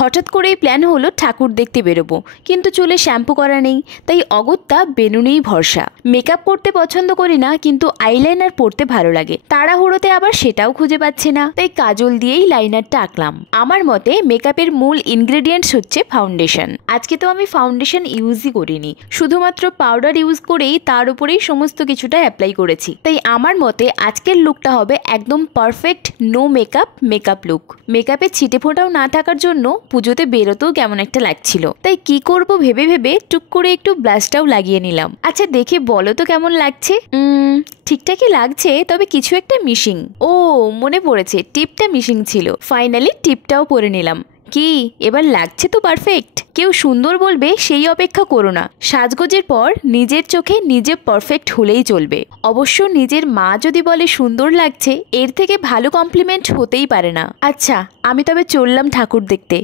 হঠাৎ করেই প্ল্যান হলো ঠাকুর দেখতে বেরোবো, কিন্তু চুলে শ্যাম্পু করা নেই, তাই অগত্যা বেনুনেই ভরসা। মেকআপ করতে পছন্দ করি না, কিন্তু আইলাইনার পরতে ভালো লাগে। তাড়াহুড়োতে আবার সেটাও খুঁজে পাচ্ছি না, তাই কাজল দিয়েই লাইনারটা আঁকলাম। আমার মতে মেকআপের মূল ইনগ্রেডিয়েন্টস হচ্ছে ফাউন্ডেশন। আজকে তো আমি ফাউন্ডেশন ইউজই করিনি, শুধুমাত্র পাউডার ইউজ করেই তার উপরেই সমস্ত কিছুটা অ্যাপ্লাই করেছি। তাই আমার মতে আজকের লুকটা হবে একদম পারফেক্ট নো মেকআপ লুক। মেকআপে ছিটে ফোটাও না থাকার জন্য পুজোতে বেরোতেও কেমন একটা লাগছিল, তাই কি করব ভেবে ভেবে টুক করে একটু ব্লাশটাও লাগিয়ে নিলাম। আচ্ছা দেখে বলো তো কেমন লাগছে? ঠিকঠাকই লাগছে, তবে কিছু একটা মিসিং। ও মনে পড়েছে, টিপটা মিসিং ছিল। ফাইনালি টিপটাও পরে নিলাম। কি এবার লাগছে তো পারফেক্ট? কেউ সুন্দর বলবে সেই অপেক্ষা করো না, সাজগোজের পর নিজের চোখে নিজে পারফেক্ট হলেই চলবে। অবশ্য নিজের মা যদি বলে সুন্দর লাগছে, এর থেকে ভালো কমপ্লিমেন্ট হতেই পারে না। আচ্ছা আমি তবে চললাম ঠাকুর দেখতে।